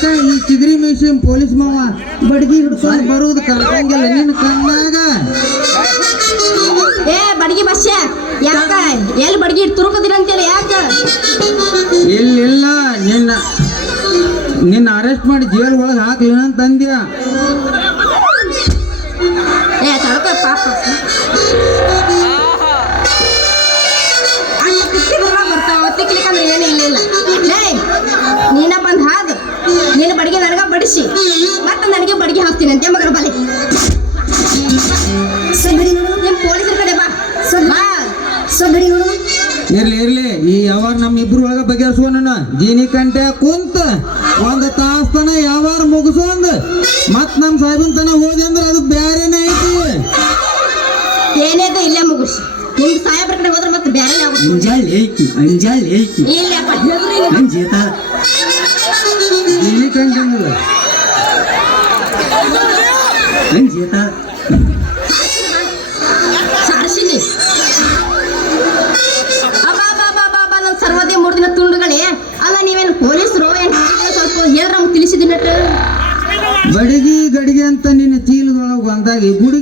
ಯಾಕ ಈ ಚಿಗ್ರಿ ಮೀಸಿ ಪೊಲೀಸ್ ಮಾವ ಬಡ್ಗಿ ಹಿಡ್ಕೊಂಡು ಬರುವುದು ಕರ್ಕಂಗಿಲ್ಲ ನಿನ್ನ ಕಣ್ಣಾಗ. ಏ ಬಡ್ಗಿ ಬಸ್ಯ ಯಾಕ ಎಲ್ಲಿ ಬಡ್ಗಿ ತುರುಕದಿನ ಅಂತೇಳಿ ಯಾಕ? ಇಲ್ಲ ನಿನ್ನ ಅರೆಸ್ಟ್ ಮಾಡಿ ಜೈಲ್ ಒಳಗೆ ಹಾಕ್ಲಿ ಅಂತ ಅಂದ್ಯ. ಏ ತಡಕ ಪಾಪ ಬರ್ತಾವ ತಿಕ್ಲಿಕ್ಕಂದ್ರೆ ಏನು ಇಲ್ಲ. ಲೇ ನೀನ ಬಂದು ಹಾದು ನೀನು ಬಡಿಗೆ ನನಗ ಬಡಿಸಿ ಮತ್ತೆ ನನಗೆ ಬಡಿಗೆ ಹಾಕ್ತೀನಿ ಅಂತೆ ಮಗನ ಬಲೆ. ನಿಮ್ಮ ಪೊಲೀಸರ ಕಡೆ ಬಾ ಇರ್ಲಿ ಈ ಯಾವಾರ ನಮ್ಮ ಇಬ್ರು ಒಳಗ ಬಗೆಹರಿಸುವನ ಜೀನಿ ಕಂಟೆ ಕುಂತ ಒಂದು ತಾಸ್ತನ ಯಾವಾರ ಮುಗಿಸೋಂದ್ ಮತ್ ನಮ್ಮ ಸಾಹೇಬನ್ ತನ ಹೋದೆ ಅಂದ್ರೆ ಅದು ಬ್ಯಾರೇನೆ ಐತಿ. ಏನೇದು ಇಲ್ಲೇ ಮುಗಿಸಿ ನಿಮ್ ಸಾಹೇಬ್ರ ಕಡೆ ಹೋದ್ರೆ ಮತ್ತೆ ಬ್ಯಾರೆ ಇಲ್ಲಪ್ಪ ಜೀನಿ ಕಂಟಂಗಿಲ್ಲ ಸಾರ್ಸಿನಿ ಸರ್ವದೇ 3 ದಿನ ತುಂಡುಗಳೇ. ಅಲ್ಲ ನೀವೇನು ಪೊಲೀಸರು ಸ್ವಲ್ಪ ಹೇಳ್ರ ತಿಳಿಸಿದಿನಟ್ಟು ಬಡಿಗೆ ಗಡಿಗೆ ಅಂತ ನಿನ್ನ ಚೀಲದೊಳಗೆ ಬಂದಾಗಿ ಗುಡಿ